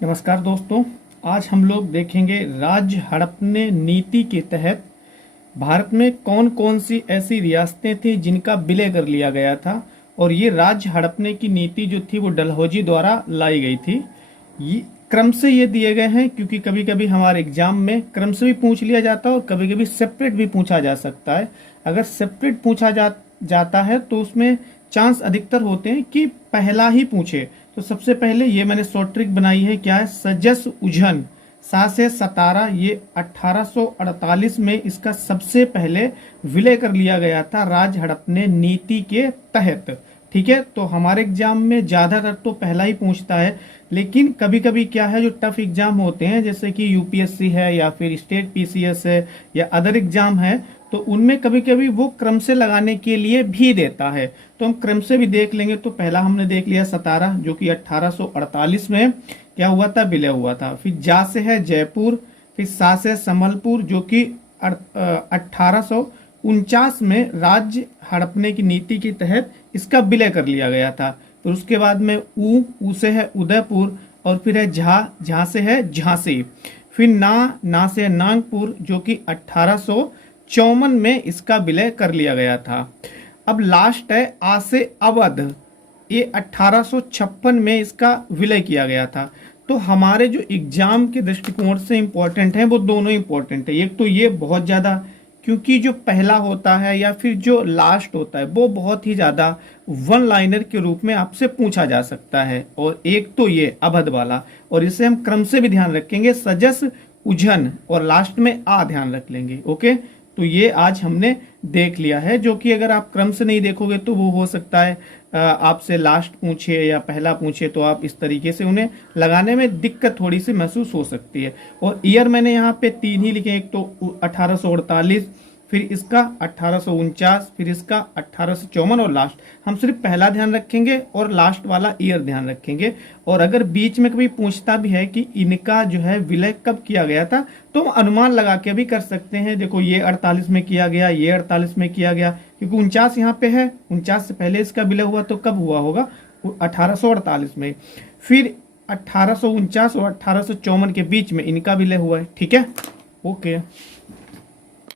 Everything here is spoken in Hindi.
नमस्कार दोस्तों। आज हम लोग देखेंगे राज्य हड़पने नीति के तहत भारत में कौन कौन सी ऐसी रियासतें थी जिनका विलय कर लिया गया था। और ये राज्य हड़पने की नीति जो थी वो डलहौजी द्वारा लाई गई थी। ये क्रम से ये दिए गए हैं क्योंकि कभी कभी हमारे एग्जाम में क्रम से भी पूछ लिया जाता है और कभी कभी सेपरेट भी पूछा जा सकता है। अगर सेपरेट पूछा जाता है तो उसमें चांस अधिकतर होते हैं कि पहला ही पूछे। तो सबसे पहले ये मैंने शॉर्ट ट्रिक बनाई है, क्या है, सजस उझन सा से सतारा, ये 1848 में इसका सबसे पहले विलय कर लिया गया था राज्य हड़पने नीति के तहत। ठीक है, तो हमारे एग्जाम में ज्यादातर तो पहला ही पूछता है, लेकिन कभी कभी क्या है, जो टफ एग्जाम होते हैं जैसे कि यूपीएससी है या फिर स्टेट पीसीएस है या अदर एग्जाम है, तो उनमें कभी कभी वो क्रम से लगाने के लिए भी देता है। तो हम क्रम से भी देख लेंगे। तो पहला हमने देख लिया सतारा, जो कि 1848 में क्या हुआ था, विलय हुआ था। फिर जा से है जयपुर, फिर सा से संबलपुर, जो कि 1849 में राज्य हड़पने की नीति के तहत इसका विलय कर लिया गया था। फिर उसके बाद में ऊ से है उदयपुर, और फिर है झा से है झांसी, फिर ना से है नागपुर, जो कि 1854 में इसका विलय कर लिया गया था। अब लास्ट है आ से अवध, ये 1856 में इसका विलय किया गया था। तो हमारे जो एग्जाम के दृष्टिकोण से इंपॉर्टेंट है वो दोनों इंपॉर्टेंट है। एक तो ये बहुत ज्यादा, क्योंकि जो पहला होता है या फिर जो लास्ट होता है वो बहुत ही ज्यादा वन लाइनर के रूप में आपसे पूछा जा सकता है। और एक तो ये अवध वाला, और इसे हम क्रम से भी ध्यान रखेंगे, सजस उझन, और लास्ट में आ ध्यान रख लेंगे। ओके, तो ये आज हमने देख लिया है, जो कि अगर आप क्रम से नहीं देखोगे तो वो हो सकता है आपसे लास्ट पूछे या पहला पूछे, तो आप इस तरीके से उन्हें लगाने में दिक्कत थोड़ी सी महसूस हो सकती है। और ईयर मैंने यहाँ पे 3 ही लिखे, एक तो 1848, फिर इसका 1849, फिर इसका 1854, और लास्ट हम सिर्फ पहला ध्यान रखेंगे और लास्ट वाला ईयर ध्यान रखेंगे। और अगर बीच में कभी पूछता भी है कि इनका जो है विलय कब किया गया था, तो हम अनुमान लगा के भी कर सकते हैं। देखो ये 48 में किया गया, ये 48 में किया गया, क्योंकि 49 यहाँ पे है, 49 से पहले इसका विलय हुआ, तो कब हुआ होगा, 1848 में। फिर 1849 और 1854 के बीच में इनका विलय हुआ है। ठीक है, ओके।